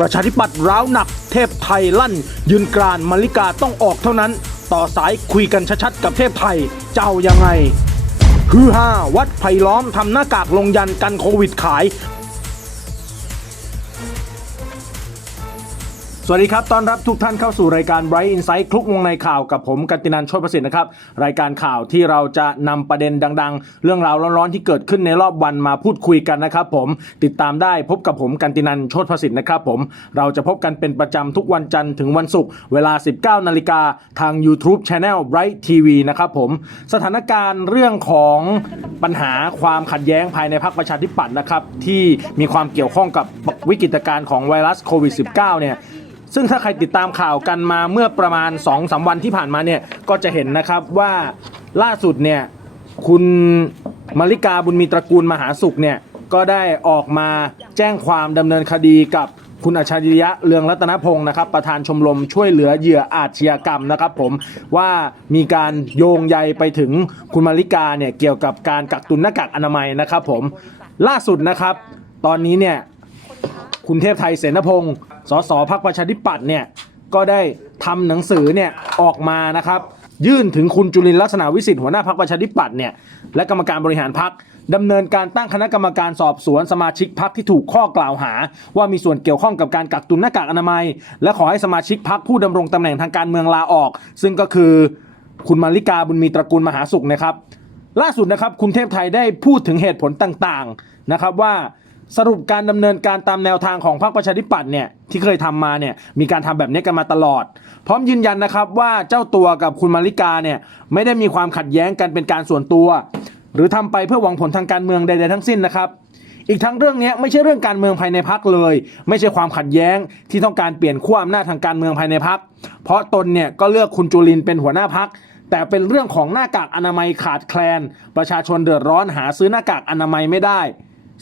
ประชาธิปัตย์ร้าวหนักเทพไทยลั่น ยืนกรานมาริกาต้องออกเท่านั้น ต่อสายคุยกันชัดๆกับเทพไทยเจ้ายังไงฮือฮาวัดไผ่ล้อมทำหน้ากากลงยันกันโควิดขาย วัสดีครับ ต้อนรับทุกท่านเข้าสู่รายการ Bright Insight คลุกวงในข่าวกับผมกัตินันท์โชติประสิทธิ์นะครับ รายการข่าวที่เราจะนำประเด็นดัง ๆ เรื่องราวร้อนๆที่เกิดขึ้นในรอบวันมาพูดคุยกันนะครับผม ติดตามได้พบกับผมกันตินันโชติประสิทธิ์นะครับผม เราจะพบกันเป็นประจำทุกวันจันทร์ถึงวันศุกร์เวลา 19 นาฬิกาทาง YouTube Channel Bright TV นะครับผม สถานการณ์เรื่องของปัญหาความขัดแย้งภายในพรรคประชาธิปัตย์นะครับที่มีความเกี่ยวข้องกับวิกฤตการณ์ของไวรัสโควิด -19 เนี่ย ซึ่งถ้าใครติดตามข่าวกันมาเมื่อประมาณ2อสวันที่ผ่านมาเนี่ยก็จะเห็นนะครับว่าล่าสุดเนี่ยคุณมาริกาบุญมีตระกูลมหาสุขเนี่ยก็ได้ออกมาแจ้งความดำเนินคดีกับคุณอัจฉริยะเรืองรัตนพงศ์นะครับ ประธานชมรมช่วยเหลือเหยื่ออาชญากรรมนะครับผมว่ามีการโยงใยไปถึงคุณมาริกาเนี่ยเกี่ยวกับการกักตุนหน้ากากอนามัยนะครับผมล่าสุดนะครับ ตอนนี้เนี่ย คุณเทพไทยเสนพงศ์สสพักประชาธิปัตย์เนี่ยก็ได้ทำหนังสือเนี่ยออกมานะครับยื่นถึงคุณจุลินลักษณะวิสิทธิ์หัวหน้าพักประชาธิปัตย์เนี่ยและกรรมการบริหารพักดำเนินการตั้งคณะกรรมการสอบสวนสมาชิกพักที่ถูกข้อกล่าวหา ว่ามีส่วนเกี่ยวข้องกับการกักตุนหน้ากากอนามัย และขอให้สมาชิกพักผู้ดำรงตำแหน่งทางการเมืองลาออก ซึ่งก็คือคุณมาริกาบุญมีตระกูลมหาสุขนะครับ ล่าสุดนะครับคุณเทพไทยได้พูดถึงเหตุผลต่างๆนะครับว่า สรุปการดำเนินการตามแนวทางของพรรคประชาธิปัตย์เนี่ยที่เคยทำมาเนี่ยมีการทำแบบนี้กันมาตลอด พร้อมยืนยันนะครับว่าเจ้าตัวกับคุณมาริกาเนี่ยไม่ได้มีความขัดแย้งกันเป็นการส่วนตัว หรือทำไปเพื่อหวังผลทางการเมืองใดๆทั้งสิ้นนะครับ อีกทั้งเรื่องนี้ไม่ใช่เรื่องการเมืองภายในพักเลย ไม่ใช่ความขัดแย้งที่ต้องการเปลี่ยนขั้วอำนาจทางการเมืองภายในพักเพราะตนเนี่ยก็เลือกคุณจุลินเป็นหัวหน้าพักแต่เป็นเรื่องของหน้ากากอนามัยขาดแคลน ประชาชนเดือดร้อนหาซื้อหน้ากากอนามัยไม่ได้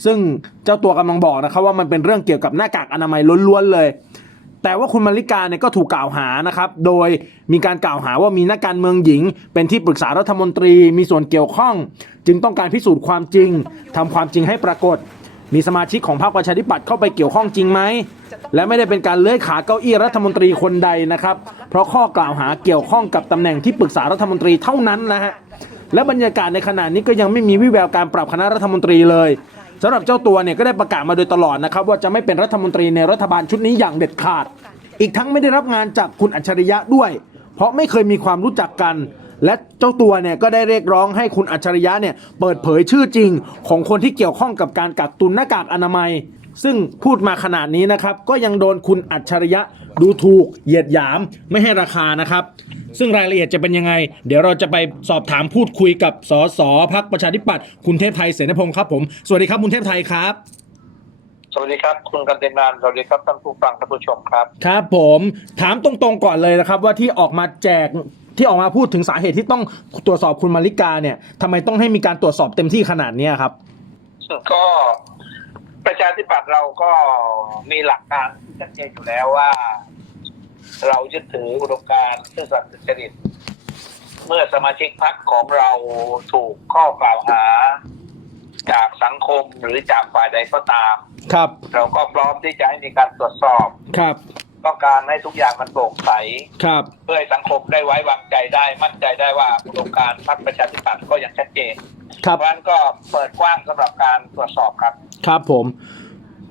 ซึ่งเจ้าตัวกำลังบอกนะครับว่ามันเป็นเรื่องเกี่ยวกับหน้ากากอนามัยล้วนๆเลย แต่ว่าคุณมาริกาเนี่ยก็ถูกกล่าวหานะครับโดยมีการกล่าวหาว่ามีนักการเมืองหญิง เป็นที่ปรึกษารัฐมนตรีมีส่วนเกี่ยวข้อง จึงต้องการพิสูจน์ความจริงทำความจริงให้ปรากฏ มีสมาชิกของพรรคประชาธิปัตย์เข้าไปเกี่ยวข้องจริงไหม และไม่ได้เป็นการเลื้อยขาเก้าอี้รัฐมนตรีคนใดนะครับ เพราะข้อกล่าวหาเกี่ยวข้องกับตำแหน่งที่ปรึกษารัฐมนตรีเท่านั้นนะฮะ และบรรยากาศในขณะนี้ก็ยังไม่มีวิแววการปรับคณะรัฐมนตรีเลย สำหรับเจ้าตัวเนี่ยก็ได้ประกาศมาโดยตลอดนะครับว่าจะไม่เป็นรัฐมนตรีในรัฐบาลชุดนี้อย่างเด็ดขาด อีกทั้งไม่ได้รับงานจากคุณอัจฉริยะด้วย เพราะไม่เคยมีความรู้จักกัน และเจ้าตัวเนี่ยก็ได้เรียกร้องให้คุณอัจฉริยะเนี่ยเปิดเผยชื่อจริง ของคนที่เกี่ยวข้องกับการกักตุนหน้ากากอนามัย ซึ่งพูดมาขนาดนี้นะครับ ก็ยังโดนคุณอัจฉริยะดูถูก เหยียดหยามไม่ให้ราคานะครับ ซึ่งรายละเอียดจะเป็นยังไง เดี๋ยวเราจะไปสอบถามพูดคุยกับสสพักประชาธิปัตย์คุณเทพไทยเสนพงศ์ครับผมสวัสดีครับคุณเทพไทยครับสวัสดีครับ คุณกันเตนานสวัสดีครับท่านผู้ฟังท่านผู้ชมครับ ครับผมถามตรงๆก่อนเลยนะครับว่าที่ออกมาแจกที่ออกมาพูดถึงสาเหตุที่ต้องตรวจสอบคุณมาริกาเนี่ยทำไมต้องให้มีการตรวจสอบเต็มที่ขนาดเนี้ยครับ ก็ ประชาธิปัตย์เราก็มีหลักการที่ชัดเจนอยู่แล้วว่า เรายึดถืออุดมการณ์ซื่อสัตย์สุจริตเมื่อสมาชิกพรรคของเราถูกข้อกล่าวหา จากสังคมหรือจากฝ่ายใดก็ตาม ครับ เราก็พร้อมที่จะให้มีการตรวจสอบ ครับ ต้องการให้ทุกอย่างมันโปร่งใส ครับ เพื่อให้สังคมได้ไว้วางใจได้มั่นใจได้ว่าอุดมการณ์พรรคประชาธิปัตย์ก็ยังชัดเจน ครับ เพราะฉะนั้นก็เปิดกว้างสำหรับการตรวจสอบครับ ครับผม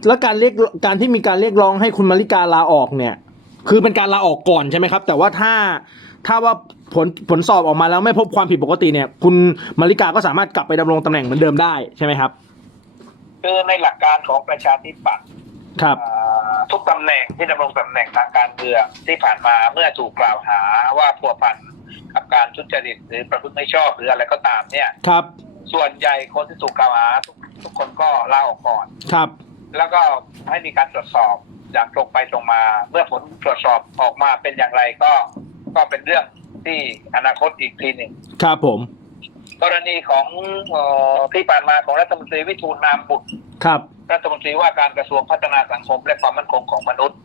แล้วการเรียกการที่มีการเรียกร้องให้คุณมาริกาลาออกเนี่ย คือเป็นการลาออกก่อนใช่ไหมครับ แต่ว่าถ้าถ้าว่าผลผลสอบออกมาแล้วไม่พบความผิดปกติเนี่ย คุณมาริกาก็สามารถกลับไปดำรงตำแหน่งเหมือนเดิมได้ใช่ไหมครับ คือในหลักการของประชาธิปัตย์ครับอ่าทุกตำแหน่งที่ดำรงตำแหน่งทางการเมืองที่ผ่านมาเมื่อถูกกล่าวหาว่าพัวพันกับการทุจริตหรือประพฤติไม่ชอบหรืออะไรก็ตามเนี่ย ครับ ส่วนใหญ่คนที่ถูกกล่าวหาทุกทุกคนก็ลาออกก่อน ครับ แล้วก็ให้มีการตรวจสอบอย่างตรงไปตรงมา เมื่อผลตรวจสอบออกมาเป็นอย่างไรก็ก็เป็นเรื่องที่อนาคตอีกทีหนึ่งครับผม กรณีของเออที่ผ่านมาของรัฐมนตรีวิทูลนามบุตร ครับ รัฐมนตรีว่าการกระทรวงพัฒนาสังคมและความมั่นคงของมนุษย์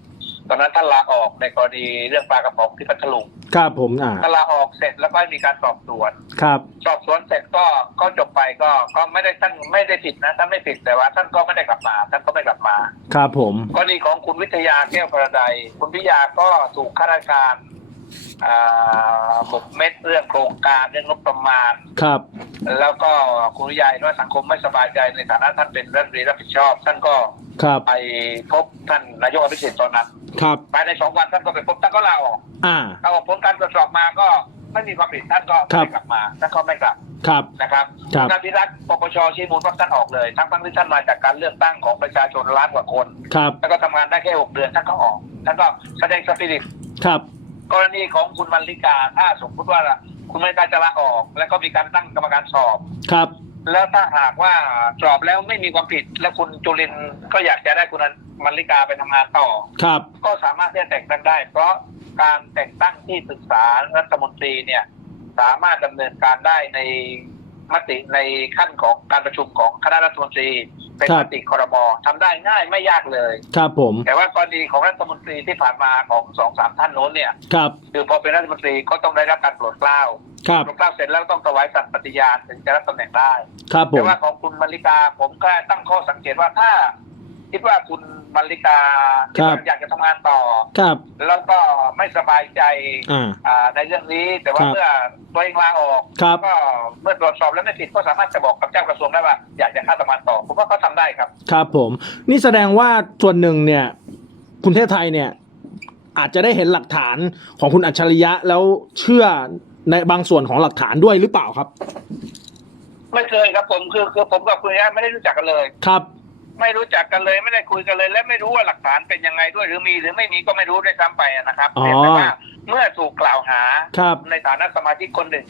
ตอนนั้นท่านลาออกในกรณีเรื่องปลากระป๋องที่พัทลุงครับผมอ่าท่านลาออกเสร็จแล้วก็ให้มีการสอบสวน ครับ สอบสวนเสร็จก็ก็จบไปก็ก็ไม่ได้ท่านไม่ได้ผิดนะท่านไม่ผิดแต่ว่า ท่านก็ไม่ได้กลับมาท่านก็ไม่กลับมาครับผม กรณีของคุณวิทยาแก้วประไดคุณวิทยาก็ถูกข้าราชการ อ่าบกเม็ดเรื่องโครงการเรื่องงบประมาณ ครับ แล้วก็คุณวิทยาเห็นว่าสังคมไม่สบายใจในฐานะท่านเป็นรัฐมนตรีรับผิดชอบ ท่านก็ครับไปพบท่านนายกอภิสิทธิ์ตอนนั้นครับภายในสองวันท่านก็ไปพบท่านก็ลาออกอ่าเอาออกผลการตรวจสอบมาก็ไม่มีความผิดท่านก็ครับไม่กลับมาท่านก็ไม่กลับครับนะครับครับนายพิรัตน์ปปชชี้มูลว่าท่านออกเลย ทั้งทั้งที่ท่านมาจากการเลือกตั้งของประชาชนล้านกว่าคนครับแล้วก็ทำงานได้แค่หกเดือนท่านก็ออกท่านก็แสดงสปิริตครับ กรณีของคุณมันลิกา ถ้าสมมติว่าคุณมันลิกาจะลาออก แล้วก็มีการตั้งกรรมการสอบครับ แล้วถ้าหากว่าสอบแล้วไม่มีความผิด แล้วคุณจุลินทร์ก็อยากจะได้คุณมันลิกาไปทำงานต่อครับ ก็สามารถที่จะแต่งตั้งได้ เพราะการแต่งตั้งที่ปรึกษารัฐมนตรีเนี่ย สามารถดำเนินการได้ในมติในขั้นของการประชุมของคณะรัฐมนตรี เป็นครัมบติครมทำได้ง่ายไม่ยากเลย ครับผม แต่ว่ากรณีของรัฐมนตรีที่ผ่านมาของสองสามท่านโน้นเนี่ยครับคือพอเป็นรัฐมนตรีก็ต้องได้รับการโปรดเกล้าครับโปรดเกล้าเสร็จแล้วต้องถวายสัตย์ปฏิญาณถึงจะรับตำแหน่งได้ ครับผแต่มว่าของคุณมาริกาผมก็ตั้งข้อสังเกตว่าถ้า คิดว่าคุณ มาริกาครับ อยากจะทำงานต่อ ครับ แล้วก็ไม่สบายใจอ่า อ่าในเรื่องนี้ แต่ว่าครับเมื่อตัวเองลาออกครับ ก็เมื่อตรวจสอบแล้วไม่ผิดก็สามารถจะบอกกับเจ้ากระทรวงได้ว่า อยากจะเข้าทำงานต่อ ผมว่าเขาทำได้ครับ ครับผม นี่แสดงว่าส่วนหนึ่งเนี่ยคุณเทพไทยเนี่ย อาจจะได้เห็นหลักฐานของคุณอัจฉริยะแล้วเชื่อในบางส่วนของหลักฐานด้วยหรือเปล่าครับ ไม่เคยครับผมคือคือผมกับคุณย่าไม่ได้รู้จักกันเลย ครับ ไม่รู้จักกันเลยไม่ได้คุยกันเลย และไม่รู้ว่าหลักฐานเป็นยังไงด้วย หรือมีหรือไม่มีก็ไม่รู้ด้วยซ้ำไปนะครับอ๋อ แต่ว่าเมื่อถูกกล่าวหาครับ ในฐานะสมาชิกคนหนึ่ง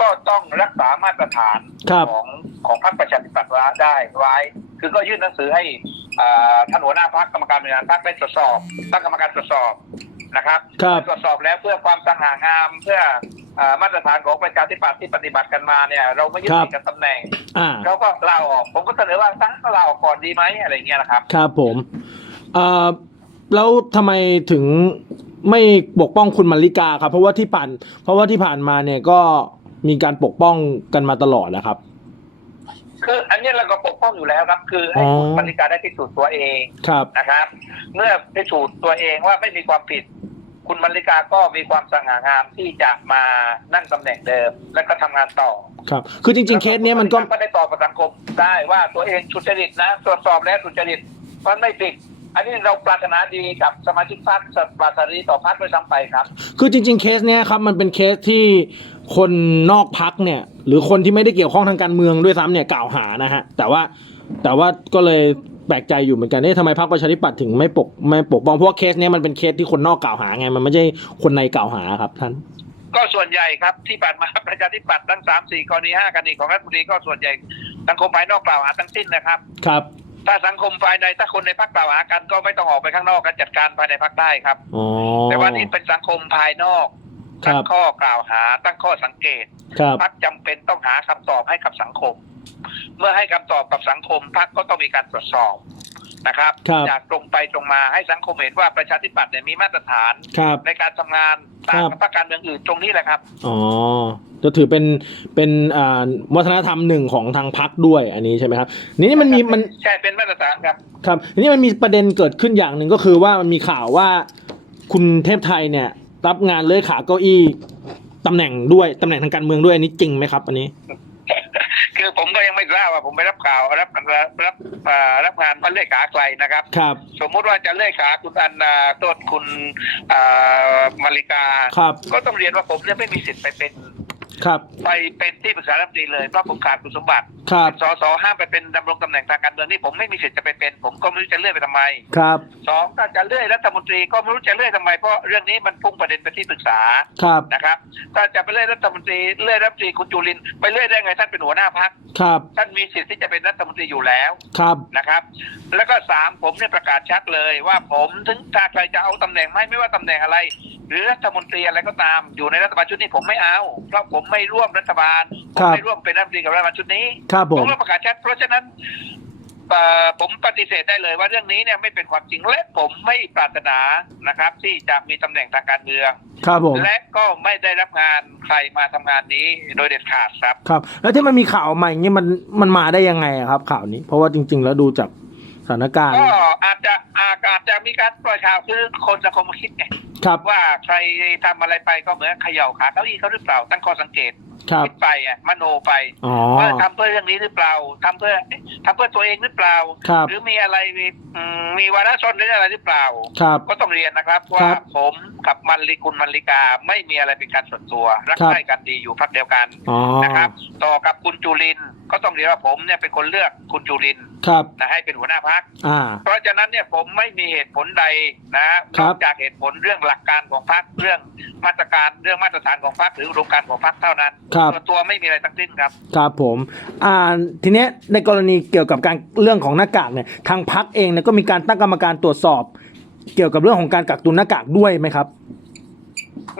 ก็ต้องรักษามาตรฐานครับ ของของพรรคประชาธิปัตย์ไว้ได้ไว้ คือก็ยื่นหนังสือให้อ่าท่านหัวหน้าพรรคกรรมการบริหารพรรคได้ตรวจสอบตั้งกรรมการตรวจสอบนะครับครับ ตรวจสอบแล้วเพื่อความสง่างามเพื่ออ่า มาตรฐานของประชาธิปัตย์ที่ปฏิบัติกันมาเนี่ย เราไม่ยึดติดกับตำแหน่งอ่าเราก็ลาออกผมก็เสนอว่าตั้งก็ลาออกก่อนดีไหมอะไรเงี้ยนะครับ ครับผมเอ่อแล้วทำไมถึงไม่ปกป้องคุณมาริกาครับ เพราะว่าที่ผ่าน เพราะว่าที่ผ่านมาเนี่ยก็มีการปกป้องกันมาตลอดนะครับ คืออันนี้เราก็ปกป้องอยู่แล้วครับ คือให้คุณอ๋อปฏิการได้พิสูจน์ตัวเองครับนะครับ เมื่อพิสูจน์ตัวเองว่าไม่มีความผิด คุณมาริกาก็มีความสง่างามที่จะมานั่งตำแหน่งเดิม และก็ทำงานต่อ ครับ คือจริง ๆ เคสเนี้ยมันก็ก็ได้ตอบกับสังคมได้ว่าตัวเองสุจริตนะตรวจสอบแล้วสุจริตมันไม่ผิดอันนี้เราปรารถนาดีกับสมาชิกพรรคปรารถนาดีต่อพรรคด้วยซ้ำไปครับ คือจริง ๆ เคสเนี้ยครับมันเป็นเคสที่คนนอกพักเนี่ย หรือคนที่ไม่ได้เกี่ยวข้องทางการเมืองด้วยซ้ำเนี่ยกล่าวหานะฮะแต่ว่าแต่ว่าก็เลย แปลกใจอยู่เหมือนกันเนี่ยทำไมพรรคประชาธิปัตย์ถึงไม่ปกไม่ปกป้องเพราะว่าเคสเนี้ยมันเป็นเคสที่คนนอกกล่าวหาไงมันไม่ใช่คนในกล่าวหาครับท่าน ก็ส่วนใหญ่ครับที่ผ่านมาประชาธิปัตย์ทั้งสามสี่กรณีห้ากรณีของรัฐมนตรีก็ส่วนใหญ่สังคมภายนอกกล่าวหาทั้งสิ้นนะครับ ครับ ถ้าสังคมภายในถ้าคนในพรรคกล่าวหากันก็ไม่ต้องออกไปข้างนอกกันจัดการภายในพรรคได้ครับอ๋อแต่ว่านี่เป็นสังคมภายนอกครัตั้บงข้อกล่าวหาตั้งข้อสังเกตครับพรรคจำเป็นต้องหาคำตอบให้กับสังคม เมื่อให้คำตอบกับสังคมพรรคก็ต้องมีการตรวจสอบนะครับครับจากตรงไปตรงมาให้สังคมเห็นว่าประชาธิปัตย์เนี่ยมีมาตรฐานครับในการทำงานต่างกับพรรคการเมืองอื่นตรงนี้แหละครับอ๋อจะถือเป็นเป็นอ่าวัฒนธรรมหนึ่งของทางพักด้วยอันนี้ใช่ไหมครับนี่มันมีมันใช่เป็นมาตรฐานครับครับทีนี้มันมีประเด็นเกิดขึ้นอย่างหนึ่งก็คือว่ามันมีข่าวว่าคุณเทพไทยเนี่ย รับงานเลื่อยขาเก้าอี้ตำแหน่งด้วยตำแหน่งทางการเมืองด้วยอันนี้จริงไหมครับ อันนี้ คือผมก็ยังไม่ทราบว่าผมไปรับข่าวรับรับรับอ่ารับงานมาเลื่อยขาใครนะครับ ครับ สมมุติว่าจะเลื่อยขาคุณอันนาโทษคุณอ่ามาริกาครับก็ต้องเรียนว่าผมเนี่ยไม่มีสิทธิ์ไปเป็น ครับ ไปเป็นที่ปรึกษารัฐมนตรีเลยเพราะผมขาดคุณสมบัติครับสสห้ามไปเป็นดำรงตำแหน่งทางการเมืองนี่ผมไม่มีสิทธิ์จะไปเป็น ผมก็ไม่รู้จะเลื่อยไปทำไมครับสองถ้าจะเลื่อยรัฐมนตรีก็ไม่รู้จะเลื่อยทำไมเพราะเรื่องนี้มันพุ่งประเด็นไปที่ปรึกษาครับนะครับถ้าจะไปเลื่อยรัฐมนตรีเลื่อยรัฐมนตรีคุณจุลินทร์ไปเลื่อยได้ไงท่านเป็นหัวหน้าพัก ครับท่านมีสิทธิ์ที่จะเป็นรัฐมนตรีอยู่แล้วครับนะครับ แล้วก็สามผมเนี่ยประกาศชัดเลยว่าผมถึงถ้าใครจะเอาตำแหน่งไม่ไม่ว่าตำแหน่งอะไร หรือรัฐมนตรีอะไรก็ตามอยู่ในรัฐบาลชุดนี้ผมไม่เอา เพราะผมไม่ร่วมรัฐบาลผมไม่ร่วมเป็นรัฐมนตรีกับรัฐบาลชุดนี้ครับผผมมก็ประกาศชัดเพราะฉะนั้นเอ่อผมปฏิเสธได้เลยว่าเรื่องนี้เนี่ยไม่เป็นความจริงและผมไม่ปรารถนานะครับ ที่จะมีตำแหน่งทางการเมืองครับผมและก็ไม่ได้รับงานใครมาทำงานนี้โดยเด็ดขาดครับครับ แล้วที่มันมีข่าวมาอย่างนี้มันมันมาได้ยังไงอะครับ ข่าวนี้ เพราะว่าจริง ๆ แล้วดูจากสถานการณ์ก็อาจจะอาจอาจจะมีการปล่อยข่าวคือคนสังคมคิดไง ครับว่าใครทำอะไรไปก็เหมือนเขย่าขาเก้าอี้เขาหรือเปล่าตั้งข้อสังเกตครับคิดไปอะมโนไปอ๋อว่าทำเพื่อเรื่องนี้หรือเปล่าทำเพื่อทำเพื่อตัวเองหรือเปล่าครับหรือมีอะไรมีอืมมีวาระซ่อนเร้นอะไรหรือเปล่าครับก็ต้องเรียนนะครับคว่ารับผมกับมันลิคุณมันลิกาไม่มีอะไรเป็นการส่วนตัวรักครับใคร่กันดีอยู่พักเดียวกันอ๋อนะครับ ต่อกับคุณจุลินทร์ก็ต้องเรียนว่าผมเนี่ยเป็นคนเลือกคุณจุลินทร์ครับนะให้เป็นหัวหน้าพักอ่าเพราะฉะนั้นเนี่ยผมไม่มีเหตุผลใดนะนครัอบกจากเหตุผลเรื่องหลักการของพรรคเรื่องมาตรการเรื่องมาตรฐานของพรรคหรืออุดมการณ์ของพรรคเท่านั้นครับ ส่วนตัวไม่มีอะไรทั้งสิ้นครับ ครับผมอ่าทีเนี้ยในกรณีเกี่ยวกับการเรื่องของหน้ากากเนี่ยทางพักเองเนี่ยก็มีการตั้งกรรมการตรวจสอบ เกี่ยวกับเรื่องของการกักตุนหน้ากากด้วยไหมครับ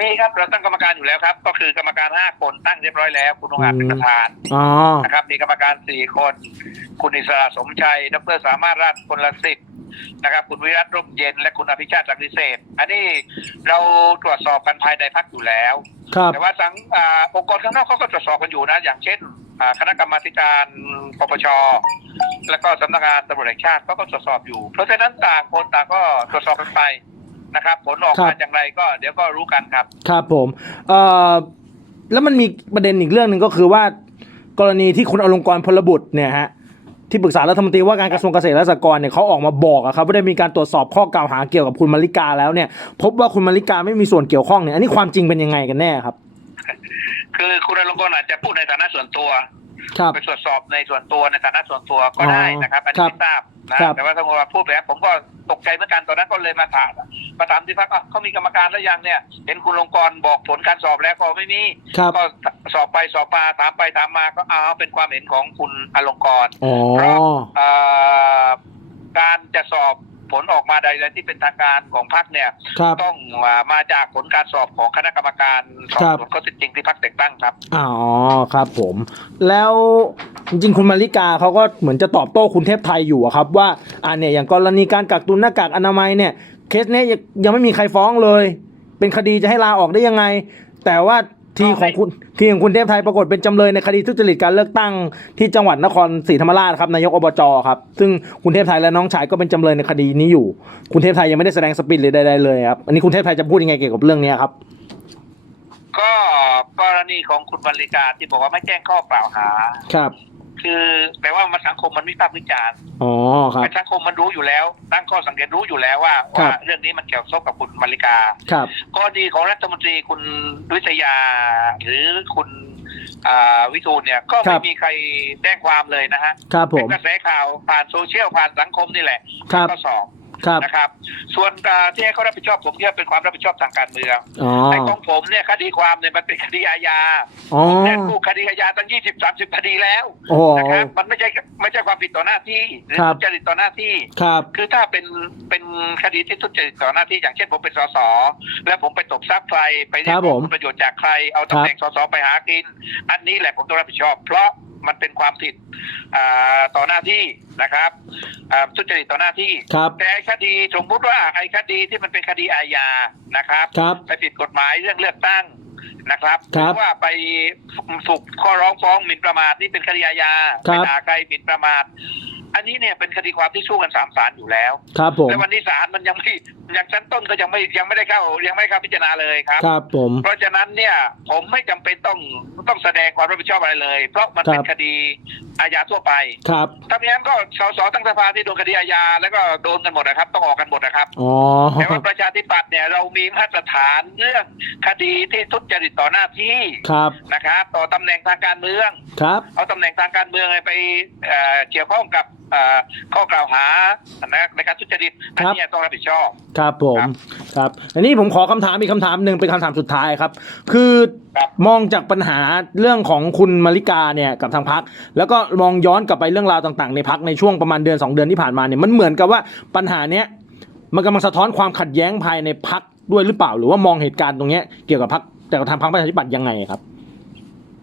มีครับเราตั้งกรรมการอยู่แล้วครับ ก็คือกรรมการห้าคนตั้งเรียบร้อยแล้ว คุณองค์อาจเป็นประธานอ๋อนะครับมีกรรมการสี่คน คุณอิสระสมชัยดรสามารถราชพลสิทธิ์ นะครับ คุณวิรัตร่มเย็น และคุณอภิชาติจักริเศษ อันนี้เราตรวจสอบกันภายในพักอยู่แล้ว ครับแต่ว่าสังอาองค์กรข้างนอกเขาก็ตรวจสอบกันอยู่นะ อย่างเช่นอ่าคณะกรรมาธิการปปช แล้วก็สำนักงานตำรวจแห่งชาติเขาก็ตรวจสอบอยู่ เพราะฉะนั้นต่างคนต่างก็ตรวจสอบกันไปนะครับ ผลออกครัมาบ อย่างไรก็เดี๋ยวก็รู้กันครับ ครับผมเอ่อแล้วมันมีประเด็นอีกเรื่องหนึ่งก็คือว่า กรณีที่คุณอลงกรณ์พลบุตรเนี่ยฮะ ที่ปรึกษารัฐมนตรีว่าการกระทรวงเกษตรและสหกรณ์เนี่ยเขาออกมาบอกอะครับว่าได้มีการตรวจสอบข้อกล่าวหาเกี่ยวกับคุณมาริกาแล้วเนี่ย พบว่าคุณมาริกาไม่มีส่วนเกี่ยวข้องเนี่ยอันนี้ความจริงเป็นยังไงกันแน่ครับ คือคุณอลงกรณ์อาจจะพูดในฐานะส่วนตัว ไปตรวจสอบในส่วนตัวในฐานะส่วนตัวก็ได้นะครับอันครันี้บไม่ทราบนะครับแต่ว่าถ้าผมพูดไปแล้วผมก็ตกใจเหมือนกันตอนนั้นก็เลยมาถามมาถามที่พักอะเขามีกรรมการแล้วยังเนี่ย เห็นคุณลงกรณ์บอกผลการสอบแล้วก็ไม่มีครับก็สอบไปสอบมาถามไปถามมาก็เอาเป็นความเห็นของคุณอลงกรณ์อ๋อเพราะเอ่อการจะสอบ ผลออกมาใดๆที่เป็นทางการของพรรคเนี่ย ครับ ต้องมามาจากผลการสอบของคณะกรรมการสอบครับสวนข้อเท็จจริงที่พรรคแต่งตั้งครับ อ๋อครับผม แล้วจริงๆคุณมาริกาเขาก็เหมือนจะตอบโต้คุณเทพไทยอยู่อะครับ ว่าอ่าเนี่ยอย่างกรณีการกักตุนหน้ากากอนามัยเนี่ยเคสเนี้ยยังยังไม่มีใครฟ้องเลย เป็นคดีจะให้ลาออกได้ยังไง แต่ว่า ทีของคุณทีของคุณเทพไทยปรากฏเป็นจำเลยในคดีทุจริตการเลือกตั้งที่จังหวัดนครศรีธรรมราชครับนายกอบจครับซึ่งคุณเทพไทยและน้องชายก็เป็นจำเลยในคดีนี้อยู่ คุณเทพไทยยังไม่ได้แสดงสปิริตเลยใดๆเลยครับอันนี้คุณเทพไทยจะพูดยังไงเกี่ยวกับเรื่องเนี้ยครับ ก็กรณีของคุณบรรลิกาที่บอกว่าไม่แจ้งข้อกล่าวหาครับ คือแปลว่ามันสังคมมันวิพากษ์วิจารณ์อ๋อครับ สังคมมันรู้อยู่แล้ว ตั้งข้อสังเกตรู้อยู่แล้วว่าครัว่าบเรื่องนี้มันเกี่ยวข้องกับคุณบรรลิกาครับกรณีของรัฐมนตรีคุณวิทยา หรือคุณอ่าวิทูลเนี่ยก็ครัไม่บมีใครแจ้งความเลยนะฮะครับผเป็นมกระแสข่าวผ่านโซเชียลผ่านสังคมนี่แหละครับก็สอบ ครับ นะครับ ส่วนอ่าที่ให้เขารับผิดชอบผมคิดว่าเป็นความรับผิดชอบทางการเมืองอ๋อแต่ของผมเนี่ยคดีความเนี่ยมันเป็นคดีอาญาอ๋อเนี่ยกู้คดีอาญาตั้งยี่สิบสามสิบคดีแล้วโอ้โห นะครับมันไม่ใช่ไม่ใช่ความผิดต่อหน้าที่หรือครับ ทุจริตต่อหน้าที่ ครับ คือถ้าเป็นเป็นคดีที่ทุจริตต่อหน้าที่อย่างเช่นผมเป็นสสแล้วผมไปตบทรัพย์ใครไปเรียครักบร้ผองมผลประโยชน์จากใครเอาตำแหน่งสสไปหากิน อันนี้แหละผมต้องรับผิดชอบ เพราะ มันเป็นความผิดอ่าต่อหน้าที่นะครับอ่าทุจริตต่อหน้าที่ครับแต่ไอ้คดีสมมุติว่าไอ้คดีที่มันเป็นคดีอาญานะครับครับไปผิดกฎหมายเรื่องเลือกตั้งนะครับหครัรืบอว่าไปฝึกข้อร้องฟ้องหมิ่นประมาทนี่เป็นคดีอาญาครัไปบด่าใครหมิ่นประมาท อันนี้เนี่ยเป็นคดีความที่สู้กันสามศาลอยู่แล้ว ครับผมแต่วันนี้ศาลมันยังไม่ยังชั้นต้นก็ยังไม่ยังไม่ได้เข้ายังไม่เข้าพิจารณาเลยครับ ครับผม เพราะฉะนั้นเนี่ยผมไม่จำเป็นต้องต้องแสดงความรับผิดชอบอะไรเลย เพราะมันเป็นครับคดีอาญาทั่วไปครับถ้าไม่งั้นก็สสตั้งสภาที่โดนคดีอาญาแล้วก็โดนกันหมดนะครับ ต้องออกกันหมดนะครับอ๋อแต่ว่าประชาธิปัตย์เนี่ยเรามีมาตรฐานเรื่องคดีที่ทุจริตต่อหน้าที่ครับนะครับ ต่อตำแหน่งทางการเมืองครับ เอาตำแหน่งทางการเมืองไปเอ่อเกี่ยวข้องกับเอ่อข้อกล่าวหานะในการทุจริตอันนี้ต้องรับผิดชอบ ครับผมครับครับ อันนี้ผมขอคำถามอีกคำถามหนึ่งเป็นคำถามสุดท้ายครับ คือครับ มองจากปัญหาเรื่องของคุณมาริกาเนี่ยกับทางพัก แล้วก็มองย้อนกลับไปเรื่องราวต่างๆ ในพักในช่วงประมาณเดือนสองเดือนที่ผ่านมาเนี่ยมันเหมือนกับว่าปัญหาเนี้ยมันกำลังสะท้อนความขัดแย้งภายในพักด้วยหรือเปล่า หรือว่ามองเหตุการณ์ตรงเนี้ยเกี่ยวกับพักแต่กับทางพักประชาธิปัตย์ยังไงครับ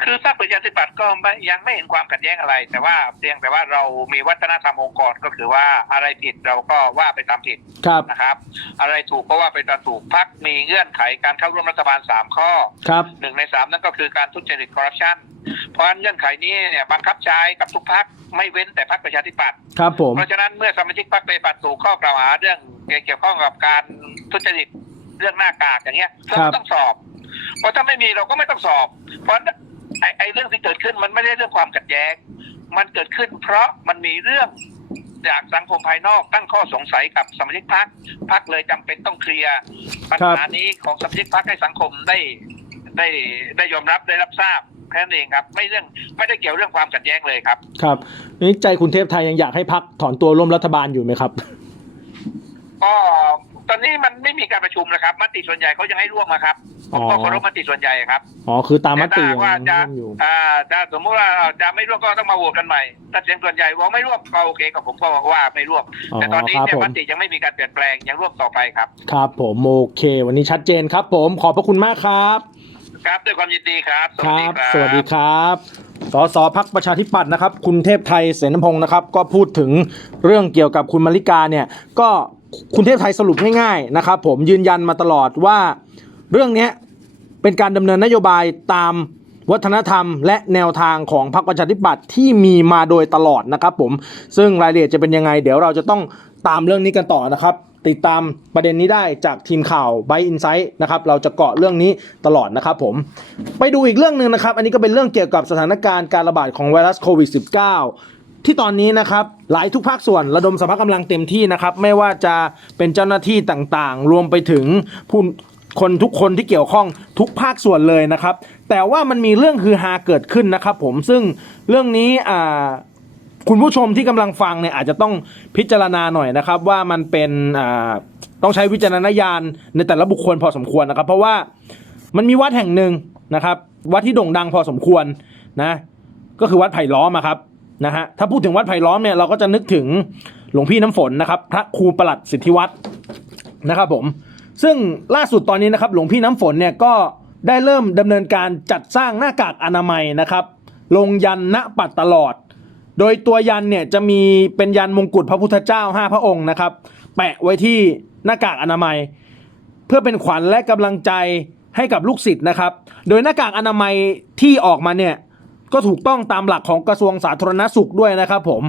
คือพรรคประชาธิปัตย์ก็ไม่ยังไม่เห็นความขัดแย้งอะไร แต่ว่าเพียงแต่ว่าเรามีวัฒนธรรมองค์กรก็คือว่าอะไรผิดเราก็ว่าไปตามผิดครับนะครับ อะไรถูกก็ว่าไปตามถูกพักมีเงื่อนไขการเข้าร่วมรัฐบาลสามข้อครับหนึ่งในสามนั่นก็คือการทุจริตคอร์รัปชันเพราะฉะนั้นเงื่อนไขนี้เนี่ยบังคับใช้กับทุกพักไม่เว้นแต่พักประชาธิปัตย์ครับผมเพราะฉะนั้นเมื่อสมาชิกพรรคประชาธิปัตย์ถูกข้อกล่าวหาเรื่องเกี่ยวข้องกับการทุจริตเรื่องหน้ากากอย่างเงี้ยเราครัก็บต้องสอบ เพราะถ้าไม่มีเราก็ไม่ต้องสอบ เพราะ ไอ้ไอ้เรื่องที่เกิดขึ้นมันไม่ได้เรื่องความขัดแย้ง มันเกิดขึ้น เพราะมันมีเรื่องจากสังคมภายนอกตั้งข้อสงสัยกับสมาชิกพรรคพรรคเลยจำเป็นต้องเคลียร์ปัญหานี้ของสมาชิกพรรคให้สังคมได้ได้ได้ยอมรับได้รับทราบแค่นั้นเองครับ ไม่เรื่องไม่ได้เกี่ยวเรื่องความขัดแย้งเลยครับ ครับนี่ใจคุณเทพไทยยังอยากให้พักถอนตัวร่วมรัฐบาลอยู่ไหมครับ ก็ ตอนนี้มันไม่มีการประชุมนะครับมติส่วนใหญ่เขายังให้ร่วมนะครับผมก็อ๋อเคารพมติส่วนใหญ่ครับอ๋อคือตามมแต่ติถ้าว่าจะยังร่วมอยู่อ่าถ้าสมมติว่าจะไม่ร่วมก็ต้องมาโหวตกันใหม่ถ้าเสียงส่วนใหญ่บอกไม่ร่วมก็โอเคกับผมก็ว่าไม่ร่วมอ๋อแต่ตอนนี้ครับเนี่ยผมมติยังไม่มีการเปลี่ยนแปลงยังร่วมต่อไปครับ ครับผมโอเค วันนี้ชัดเจนครับ ผมขอบพระคุณมากครับ ครับด้วยความยินดีครับสควัสรัดีบครับ สวัสดีครับสสพักประชาธิปัตย์นะครับ คุณเทพไทยเสนพงศ์นะครับ ก็พูดถึงเรื่องเกี่ยวกับคุณมาริกาเนี่ยก็ คุณเทพไทยสรุปง่ายๆนะครับผมยืนยันมาตลอดว่าเรื่องนี้เป็นการดำเนินนโยบายตามวัฒนธรรมและแนวทางของพรรคประชาธิปัตย์ที่มีมาโดยตลอดนะครับผมซึ่งรายละเอียดจะเป็นยังไง เดี๋ยวเราจะต้องตามเรื่องนี้กันต่อนะครับ ติดตามประเด็นนี้ได้จากทีมข่าว b y Insight นะครับเราจะเกาะเรื่องนี้ตลอดนะครับผมไปดูอีกเรื่องหนึ่งนะครับ อันนี้ก็เป็นเรื่องเกี่ยวกับสถานการณ์การระบาดของไวรัสโควิด -19 ที่ตอนนี้นะครับหลายทุกภาคส่วนระดมสภาพกำลังเต็มที่นะครับ ไม่ว่าจะเป็นเจ้าหน้าที่ต่างๆ รวมไปถึงผู้คนทุกคนที่เกี่ยวข้องทุกภาคส่วนเลยนะครับ แต่ว่ามันมีเรื่องฮือฮาเกิดขึ้นนะครับ ผมซึ่งเรื่องนี้อ่าคุณผู้ชมที่กำลังฟังเนี่ยอาจจะต้องพิจารณาหน่อยนะครับ ว่ามันเป็นต้องใช้วิจารณญาณในแต่ละบุคคลพอสมควรนะครับ เพราะว่ามันมีวัดแห่งหนึ่งนะครับ วัดที่โด่งดังพอสมควรนะ ก็คือวัดไผ่ล้อมครับ นะฮะถ้าพูดถึงวัดไผ่ล้อมเนี่ยเราก็จะนึกถึงหลวงพี่น้ำฝนนะครับพระครูประหลัดสิทธิวัฒน์นะครับผมซึ่งล่าสุดตอนนี้นะครับหลวงพี่น้ำฝนเนี่ยก็ได้เริ่มดำเนินการจัดสร้างหน้ากากอนามัยนะครับ ลงยันณปัดตลอด โดยตัวยันเนี่ยจะมีเป็นยันมงกุฎพระพุทธเจ้า 5 พระองค์นะครับ แปะไว้ที่หน้ากากอนามัย เพื่อเป็นขวัญและกำลังใจให้กับลูกศิษย์นะครับ โดยหน้ากากอนามัยที่ออกมาเนี่ย ก็ถูกต้องตามหลักของกระทรวงสาธารณสุขด้วยนะครับผม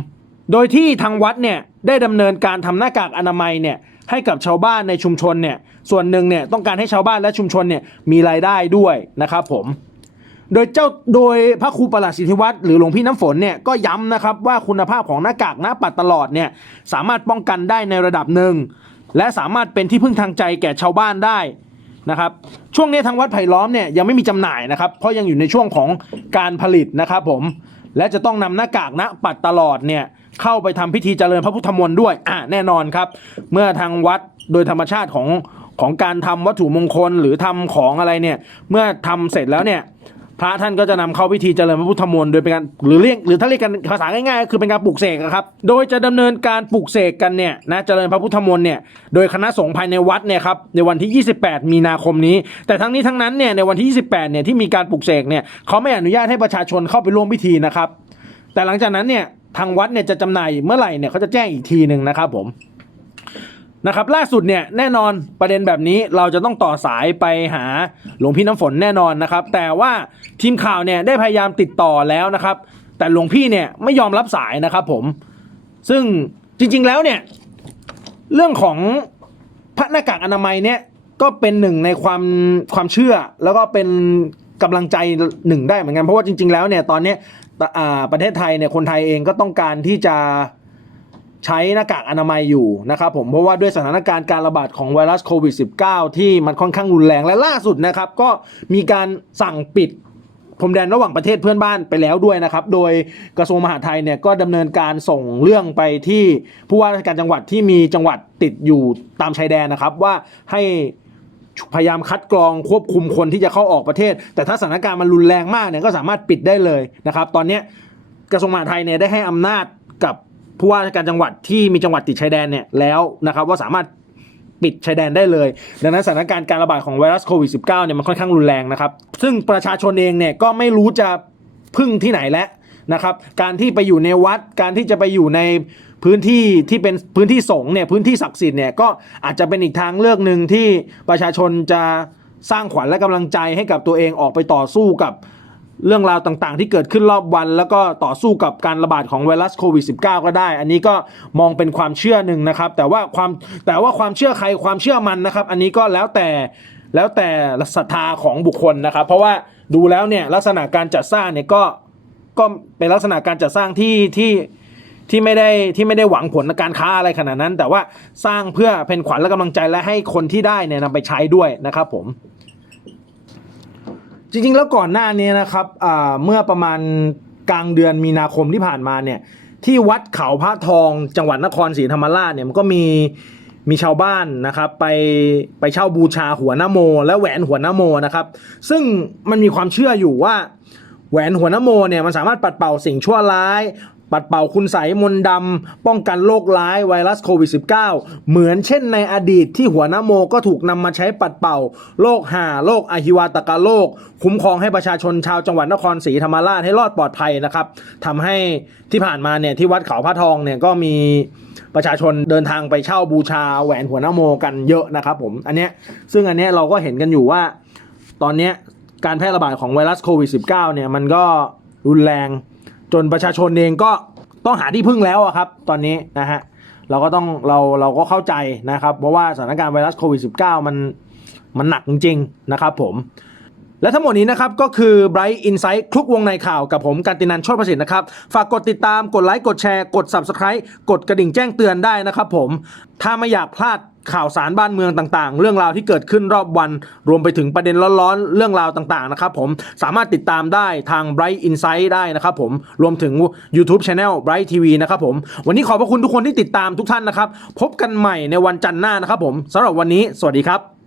โดยที่ทางวัดเนี่ยได้ดำเนินการทำหน้ากากอนามัยเนี่ยให้กับชาวบ้านในชุมชนเนี่ยส่วนหนึ่งเนี่ยต้องการให้ชาวบ้านและชุมชนเนี่ยมีรายได้ด้วยนะครับผมโดยเจ้าโดยพระครูประหลัดสิทธิวัฒน์หรือหลวงพี่น้ำฝนเนี่ยก็ย้ำนะครับว่าคุณภาพของหน้ากากหน้าปัดตลอดเนี่ยสามารถป้องกันได้ในระดับหนึ่งและสามารถเป็นที่พึ่งทางใจแก่ชาวบ้านได้ นะครับช่วงนี้ทางวัดไผ่ล้อมเนี่ยยังไม่มีจำหน่ายนะครับเพราะยังอยู่ในช่วงของการผลิตนะครับผมและจะต้องนำหน้ากากหน้าปัดตลอดเนี่ยเข้าไปทำพิธีเจริญพระพุทธมนต์ด้วยอ่าแน่นอนครับ เมื่อทางวัดโดยธรรมชาติของของการทำวัตถุมงคลหรือทำของอะไรเนี่ยเมื่อทำเสร็จแล้วเนี่ย พระท่านก็จะนำเข้าพิธีเจริญพระพุทธมนต์โดยเป็นการหรือเรียกหรือถ้าเรียกกันภาษาง่ายๆก็คือเป็นการปลูกเสกอะครับโดยจะดำเนินการปลูกเสกกันเนี่ยนะเจริญพระพุทธมนต์เนี่ยโดยคณะสงฆ์ภายในวัดเนี่ยครับในวันที่ 28 มีนาคมนี้ แต่ทั้งนี้ทั้งนั้นเนี่ยในวันที่ 28 เนี่ยที่มีการปลูกเสกเนี่ยเขาไม่อนุญาตให้ประชาชนเข้าไปร่วมพิธีนะครับแต่หลังจากนั้นเนี่ยทางวัดเนี่ยจะจำหน่ายเมื่อไหร่เนี่ยเขาจะแจ้งอีกทีหนึ่งนะครับผม นะครับล่าสุดเนี่ยแน่นอนประเด็นแบบนี้เราจะต้องต่อสายไปหาหลวงพี่น้ำฝนแน่นอนนะครับ แต่ว่าทีมข่าวเนี่ยได้พยายามติดต่อแล้วนะครับ แต่หลวงพี่เนี่ยไม่ยอมรับสายนะครับผม ซึ่งจริงๆแล้วเนี่ยเรื่องของพระหน้ากากอนามัยเนี่ยก็เป็นหนึ่งในความความเชื่อ แล้วก็เป็นกำลังใจหนึ่งได้เหมือนกันเพราะว่าจริง ๆ แล้วเนี่ยตอนนี้อ่าประเทศไทยเนี่ยคนไทยเองก็ต้องการที่จะ ใช้หน้ากากอนามัยอยู่นะครับผมเพราะว่าด้วยสถานการณ์การระบาดของไวรัสโควิด -19 ที่มันค่อนข้างรุนแรงและล่าสุดนะครับ ก็มีการสั่งปิดพรมแดนระหว่างประเทศเพื่อนบ้านไปแล้วด้วยนะครับ โดยกระทรวงมหาดไทยเนี่ยก็ดำเนินการส่งเรื่องไปที่ผู้ว่าราชการจังหวัดที่มีจังหวัดติดอยู่ตามชายแดนนะครับ ว่าให้พยายามคัดกรองควบคุมคนที่จะเข้าออกประเทศ แต่ถ้าสถานการณ์มันรุนแรงมากเนี่ยก็สามารถปิดได้เลยนะครับ ตอนนี้กระทรวงมหาดไทยเนี่ยได้ให้อำนาจกับ ผู้ว่าราชการจังหวัดที่มีจังหวัดติดชายแดนเนี่ยแล้วนะครับว่าสามารถปิดชายแดนได้เลย ดังนั้นสถานการณ์การระบาดของไวรัสโควิด -19 เนี่ยมันค่อนข้างรุนแรงนะครับ ซึ่งประชาชนเองเนี่ยก็ไม่รู้จะพึ่งที่ไหนแล้วนะครับ การที่ไปอยู่ในวัด การที่จะไปอยู่ในพื้นที่ที่เป็นพื้นที่สงฆ์เนี่ยพื้นที่ศักดิ์สิทธิ์เนี่ยก็อาจจะเป็นอีกทางเลือกหนึ่งที่ประชาชนจะสร้างขวัญและกำลังใจให้กับตัวเองออกไปต่อสู้กับ เรื่องราวต่างๆ ที่เกิดขึ้นรอบวัน แล้วก็ต่อสู้กับการระบาดของไวรัสโควิด -19 ก็ได้ อันนี้ก็มองเป็นความเชื่อหนึ่งนะครับ แต่ว่าความแต่ว่าความเชื่อใครความเชื่อมันนะครับ อันนี้ก็แล้วแต่แล้วแต่ศรัทธาของบุคคลนะครับ เพราะว่าดูแล้วเนี่ยลักษณะการจัดสร้างเนี่ยก็ก็เป็นลักษณะการจัดสร้างที่ที่ที่ไม่ได้ที่ไม่ได้หวังผลการค้าอะไรขนาดนั้น แต่ว่าสร้างเพื่อเป็นขวัญและกำลังใจและให้คนที่ได้เนี่ยนำไปใช้ด้วยนะครับผม จริงๆ แล้วก่อนหน้านี้นะครับเมื่อประมาณกลางเดือนมีนาคมที่ผ่านมาเนี่ยที่วัดเขาพระทองจังหวัดนครศรีธรรมราชเนี่ยมันก็มีมีชาวบ้านนะครับไปไปเช่าบูชาหัวนโม และแหวนหัวนโมนะครับ ซึ่งมันมีความเชื่ออยู่ว่าแหวนหัวนโมเนี่ยมันสามารถปัดเป่าสิ่งชั่วร้าย ปัดเป่าคุณใสมนดำ ป้องกันโรคร้ายไวรัสโควิด -19 เหมือนเช่นในอดีตที่หัวหน้าโมก็ถูกนำมาใช้ปัดเป่า โรคห่าโรคอหิวาตกาโรคคุ้มครองให้ประชาชนชาวจังหวัดนครศรีธรรมราชให้รอดปลอดภัยนะครับทำให้ที่ผ่านมาเนี่ยที่วัดเขาพระทองเนี่ยก็มีประชาชนเดินทางไปเช่าบูชาแหวนหัวหน้าโมกันเยอะนะครับผมอันเนี้ยซึ่งอันเนี้ยเราก็เห็นกันอยู่ว่า ตอนเนี้ยการแพร่ระบาดของไวรัสโควิด -19 เนี่ยมันก็รุนแรง จนประชาชนเองก็ต้องหาที่พึ่งแล้วอะครับ ตอนนี้นะฮะเราก็ต้องเราเราก็เข้าใจนะครับ เพราะว่าสถานการณ์ไวรัสโควิด -19 มันมันหนักจริงๆนะครับผม และทั้งหมดนี้นะครับก็คือ Bright Insight คลุกวงในข่าวกับผมกันตินันโชติประสิทธิ์นะครับ ฝากกดติดตามกดไลค์กดแชร์กด Subscribe กดกระดิ่งแจ้งเตือนได้นะครับผมถ้าไม่อยากพลาดข่าวสารบ้านเมืองต่างๆ เรื่องราวที่เกิดขึ้นรอบวัน รวมไปถึงประเด็นร้อนๆ เรื่องราวต่างๆ นะครับผมสามารถติดตามได้ทาง Bright Insight ได้นะครับผมรวมถึง YouTube Channel Bright TV นะครับผมวันนี้ขอบพระคุณทุกคนที่ติดตามทุกท่านนะครับ พบกันใหม่ในวันจันทร์หน้านะครับผมสำหรับวันนี้ สวัสดีครับ